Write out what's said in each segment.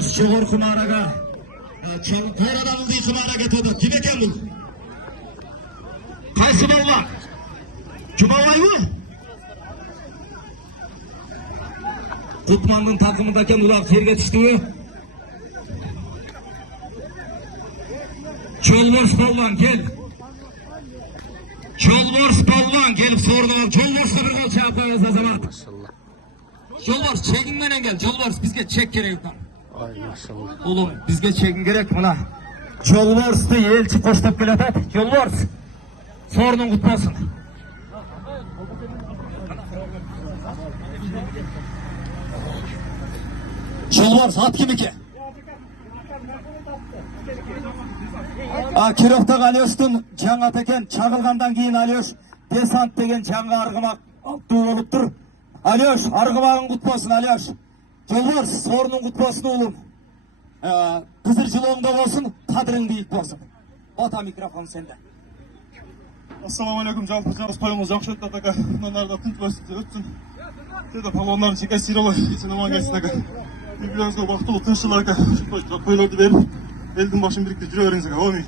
Жогорку маарага кайрадан ылдыйкы маара кетип атат. Ким экен бул? Кайсы балбан? Жумабайбы? Кутмандын такымында экен, улар терге түштүбү? Жолборс балбан кел. Жолборс балбан келип сорду ал. Жолборско бир гол чаап коебуз азамат. Жолборс чегиң менен кел. Жолборс бизге чек керек. Ay maşallah. Oğlum bizge çekin gerek buna. Jolbors'tu elçi koştup geletet. Jolbors. Sorunun kutmasın. Jolbors at kimi ki? Kirov'ta Alyosh'tun жаңа teken çağılgandan keyin Alyosh desant degen жаңа argımak atuğ oluptur. Alyosh argımağın kutmasın Alyosh. Jolbors sorunun kutmasın oğlum. Kızır жылоңда болсын, қадірің биік болсын. Ота микрофон сенде. Ассалаумалейкум, жалпы жарыс тойымыз жақсы өтті атака. Мынарда күнтібәсті өтсін. Деді палуандардың шекай сиралы есен аман келсін ака. Үйбілеріңізге бақтылы тыншылы ака. Тойларды беріп, елдің башын бірікті жүре беріңіз ака. Омей.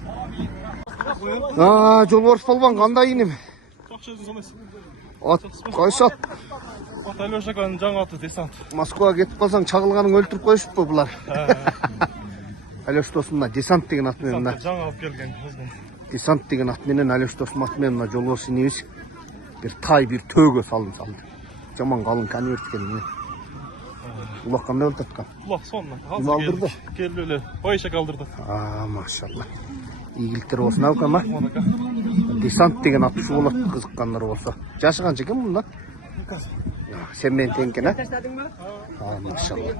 Жолборс балбан қандай инем? Жақсы өзің қамайсың. At, қайсы ат? Ат Алёш аканың жаңа аты десант. Москваға кетіп қалсаң чағылғаның өлтіріп қойышып па бұлар? Алёш досымна десант деген атымен Жаңа алып келген өзінің. Десант деген атменен Алёш досым атымен мына жолборс инебіз бір тай бір төге салды. Жаман қалың конверт келін. Улақ қандай өлт атқан? Улақ сонына. Кім алдырды? Келді байша қалдырды. Машалла. Игіліктер болсын ау кама? Десант деген аты шу болады қызыққандар болса. Жашы қанша екен мұнда? Sen men tenken ha? Maşallah.